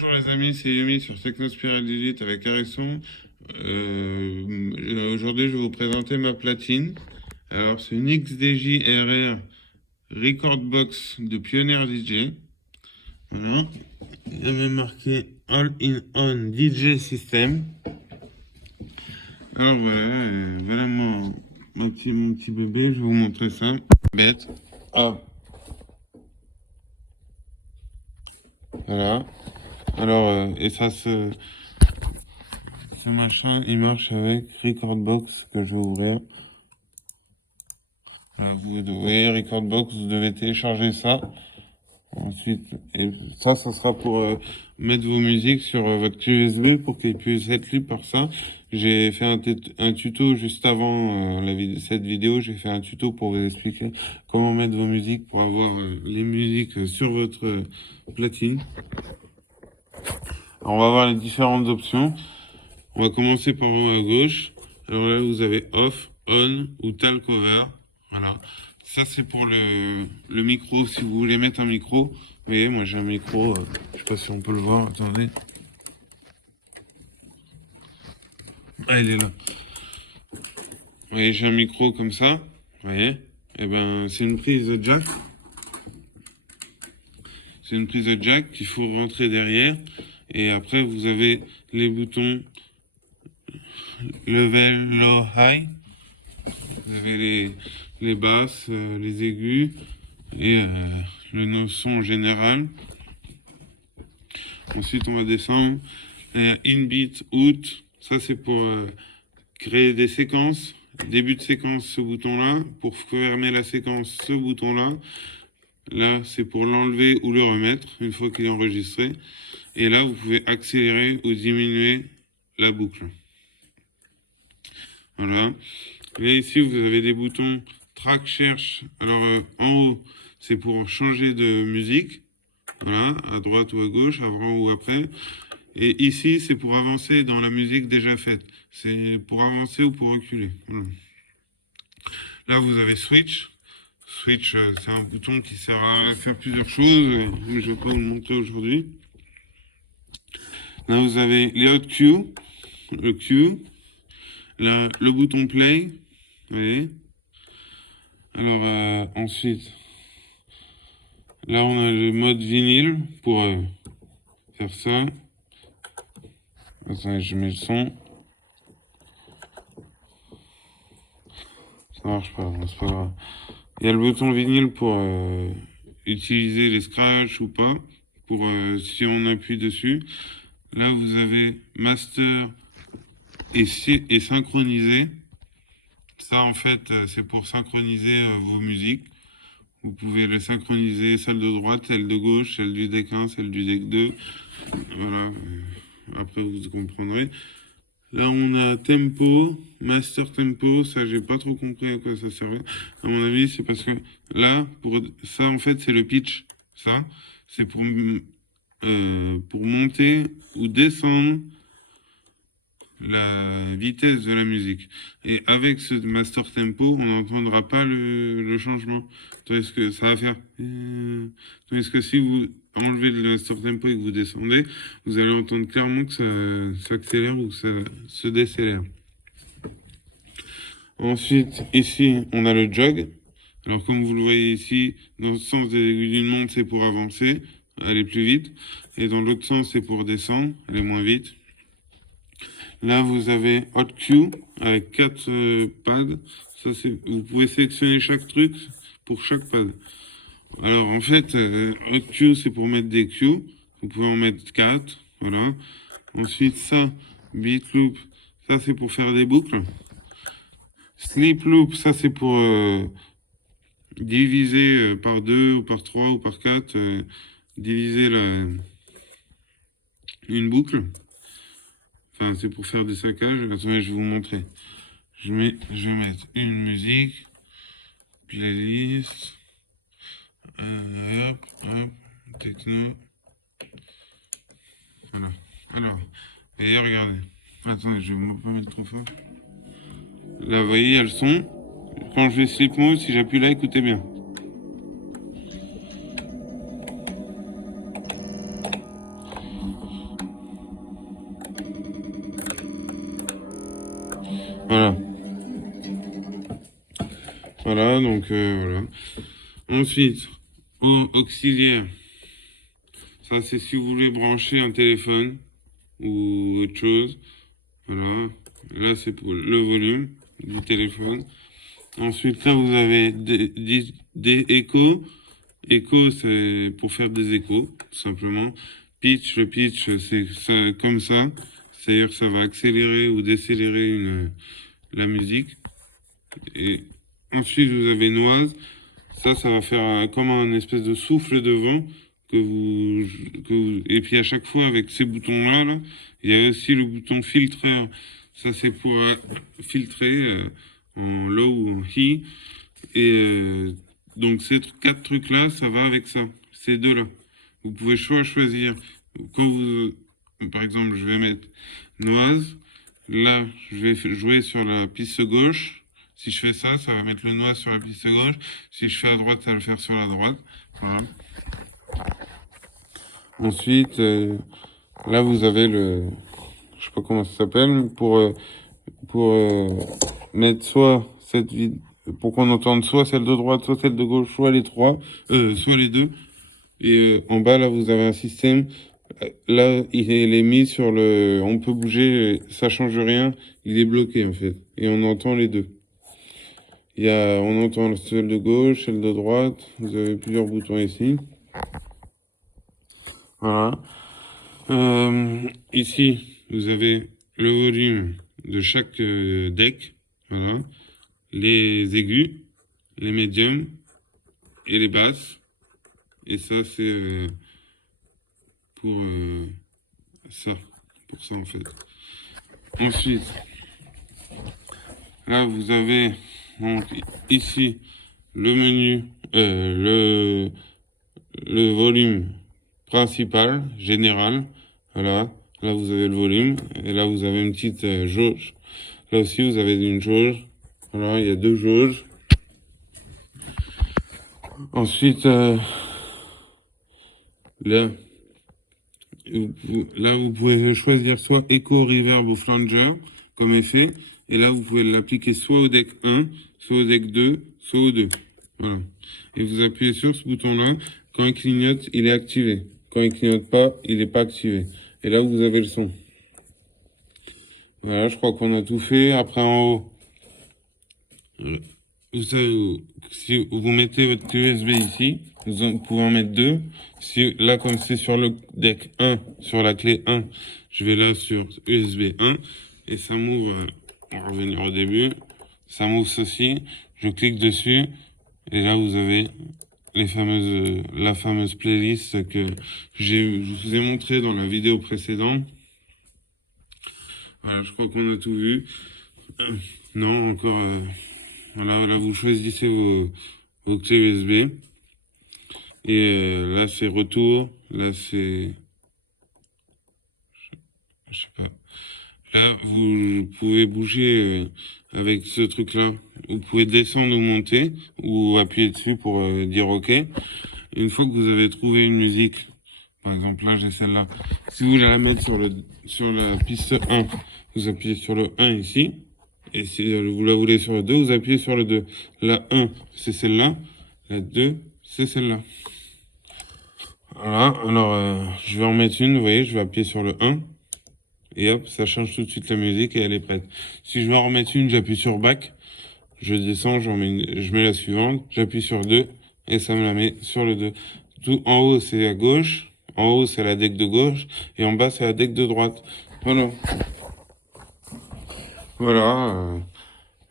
Bonjour les amis, c'est Yumi sur Technospiral 18 avec Aresson. Aujourd'hui, je vais vous présenter ma platine. Alors, c'est une XDJ RR Record Box de Pioneer DJ. Voilà. Il y a même marqué All-in-on DJ System. Alors voilà, voilà mon petit bébé, je vais vous montrer ça. Bête. Hop. Voilà. Alors, et ça se... Ce machin, il marche avec Recordbox que je vais ouvrir. Vous devez Recordbox, vous devez télécharger ça. Ensuite, et ça sera pour mettre vos musiques sur votre clé USB pour qu'elles puissent être lues par ça. J'ai fait un tuto juste avant cette vidéo. J'ai fait un tuto pour vous expliquer comment mettre vos musiques pour avoir les musiques sur votre platine. Alors, on va voir les différentes options. On va commencer par en haut à gauche. Alors là, vous avez off, on ou tal cover. Voilà. Ça, c'est pour le micro. Si vous voulez mettre un micro, vous voyez, moi j'ai un micro. Je sais pas si on peut le voir. Attendez. Ah, il est là. Vous voyez, j'ai un micro comme ça. Vous voyez. Et ben, c'est une prise jack. C'est une prise jack qu'il faut rentrer derrière. Et après, vous avez les boutons level, low, high. Vous avez les basses, les aigus et le son général. Ensuite, on va descendre. In beat, out. Ça, c'est pour créer des séquences. Début de séquence, ce bouton-là. Pour fermer la séquence, ce bouton-là. Là, c'est pour l'enlever ou le remettre une fois qu'il est enregistré. Et là, vous pouvez accélérer ou diminuer la boucle. Voilà. Et ici, vous avez des boutons track cherche. Alors, en haut, c'est pour changer de musique. Voilà, à droite ou à gauche, avant ou après. Et ici, c'est pour avancer dans la musique déjà faite. C'est pour avancer ou pour reculer. Voilà. Là, vous avez switch. Switch, c'est un bouton qui sert à faire plusieurs choses, mais je ne vais pas vous le montrer aujourd'hui. Là, vous avez les hot Q, le Q. Là, le bouton play. Vous voyez. Alors, ensuite, là, on a le mode vinyle pour faire ça. Attendez, je mets le son. Ça marche pas, bon, c'est pas grave. Il y a le bouton vinyle pour utiliser les scratchs ou pas, pour si on appuie dessus. Là, vous avez master et synchroniser. Ça, en fait, c'est pour synchroniser vos musiques. Vous pouvez les synchroniser, celle de droite, celle de gauche, celle du deck 1, celle du deck 2. Voilà. Après, vous comprendrez. Là, on a tempo, master tempo. Ça, j'ai pas trop compris à quoi ça servait. À mon avis, c'est parce que là, pour ça, en fait, c'est le pitch. Ça, c'est pour monter ou descendre la vitesse de la musique. Et avec ce master tempo, on n'entendra pas le changement. Tandis que ça va faire... Tandis que si vous enlevez le master tempo et que vous descendez, vous allez entendre clairement que ça s'accélère ou que ça se décélère. Ensuite, ici, on a le jog. Alors, comme vous le voyez ici, dans le sens des aiguilles d'une montre, c'est pour avancer, aller plus vite. Et dans l'autre sens, c'est pour descendre, aller moins vite. Là, vous avez Hot Q avec 4 pads. Ça, vous pouvez sélectionner chaque truc pour chaque pad. Alors, en fait, Hot Q, c'est pour mettre des Q. Vous pouvez en mettre 4. Voilà. Ensuite, ça, Beat Loop, ça, c'est pour faire des boucles. Sleep Loop, ça, c'est pour diviser par 2 ou par 3 ou par 4. Diviser une boucle. Enfin, c'est pour faire des saccages. Attendez, je vais vous montrer. Je vais mettre une musique. Playlist. Techno. Voilà. Alors, et regardez. Attendez, je vais pas mettre trop fort. Là, vous voyez, il y a le son. Quand je vais sleep mode, si j'appuie là, écoutez bien. Voilà. Voilà, donc voilà. Ensuite, auxiliaire. Ça, c'est si vous voulez brancher un téléphone ou autre chose. Voilà. Là, c'est pour le volume du téléphone. Ensuite, là, vous avez des échos. Écho, c'est pour faire des échos, tout simplement. Pitch, le pitch, c'est ça, comme ça. C'est-à-dire que ça va accélérer ou décélérer la musique. Et ensuite, vous avez noise. Ça va faire comme un espèce de souffle de vent et puis à chaque fois avec ces boutons-là, là, il y a aussi le bouton filtreur. Ça, c'est pour filtrer en low ou en high. Et donc, ces quatre trucs-là, ça va avec ça. Ces deux-là. Vous pouvez choisir. Quand vous, par exemple, je vais mettre noise. Là, je vais jouer sur la piste gauche. Si je fais ça, ça va mettre le noise sur la piste gauche. Si je fais à droite, ça va le faire sur la droite. Voilà. Ensuite, là, vous avez je sais pas comment ça s'appelle, pour mettre soit cette vidéo, pour qu'on entende soit celle de droite, soit celle de gauche, soit les trois, soit les deux. Et en bas, là, vous avez un système. Là, il est mis sur on peut bouger, ça change rien. Il est bloqué, en fait. Et on entend les deux. On entend celle de gauche, celle de droite. Vous avez plusieurs boutons ici. Voilà. Ici, vous avez le volume de chaque deck. Voilà. Les aigus, les médiums et les basses. Et ça, c'est pour ça. Pour ça, en fait. Ensuite, là, vous avez donc ici le menu, le volume principal, général. Voilà. Là, vous avez le volume. Et là, vous avez une petite jauge. Là aussi, vous avez une jauge. Voilà, il y a deux jauges. Ensuite, là, vous pouvez choisir soit Echo, Reverb ou Flanger comme effet. Et là, vous pouvez l'appliquer soit au deck 1, soit au deck 2, soit au 2. Voilà. Et vous appuyez sur ce bouton-là. Quand il clignote, il est activé. Quand il clignote pas, il n'est pas activé. Et là, vous avez le son. Voilà, je crois qu'on a tout fait. Après, en haut, vous savez, si vous mettez votre clé USB ici, vous pouvez en mettre deux. Là, comme c'est sur le deck 1, sur la clé 1, je vais là sur USB 1 et ça m'ouvre, on va revenir au début, ça m'ouvre ceci, je clique dessus et là vous avez la fameuse playlist que je vous ai montré dans la vidéo précédente. Voilà, je crois qu'on a tout vu. Non, encore... Voilà, là vous choisissez vos clés USB. Et là c'est retour. Là c'est... Je sais pas. Là vous pouvez bouger avec ce truc-là. Vous pouvez descendre ou monter. Ou appuyer dessus pour dire OK. Une fois que vous avez trouvé une musique, par exemple là j'ai celle-là. Si vous voulez la mettre sur la piste 1, vous appuyez sur le 1 ici. Et si vous la voulez sur le 2, vous appuyez sur le 2. La 1, c'est celle-là. La 2, c'est celle-là. Voilà, alors je vais en mettre une, vous voyez, je vais appuyer sur le 1. Et hop, ça change tout de suite la musique et elle est prête. Si je veux en remettre une, j'appuie sur Back. Je descends, je mets la suivante. J'appuie sur 2 et ça me la met sur le 2. Tout en haut, c'est à gauche. En haut, c'est la deck de gauche. Et en bas, c'est la deck de droite. Voilà.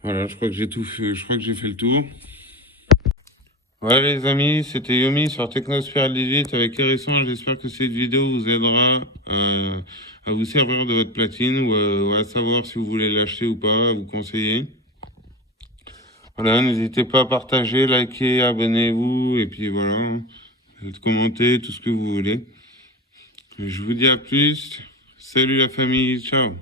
Voilà, je crois que j'ai tout fait, je crois que j'ai fait le tour. Voilà les amis, c'était Yomi sur Technosphere 18 avec Hérisson. J'espère que cette vidéo vous aidera à vous servir de votre platine ou à savoir si vous voulez l'acheter ou pas, à vous conseiller. Voilà, n'hésitez pas à partager, liker, abonnez-vous et puis voilà, commentez tout ce que vous voulez. Je vous dis à plus. Salut la famille, ciao.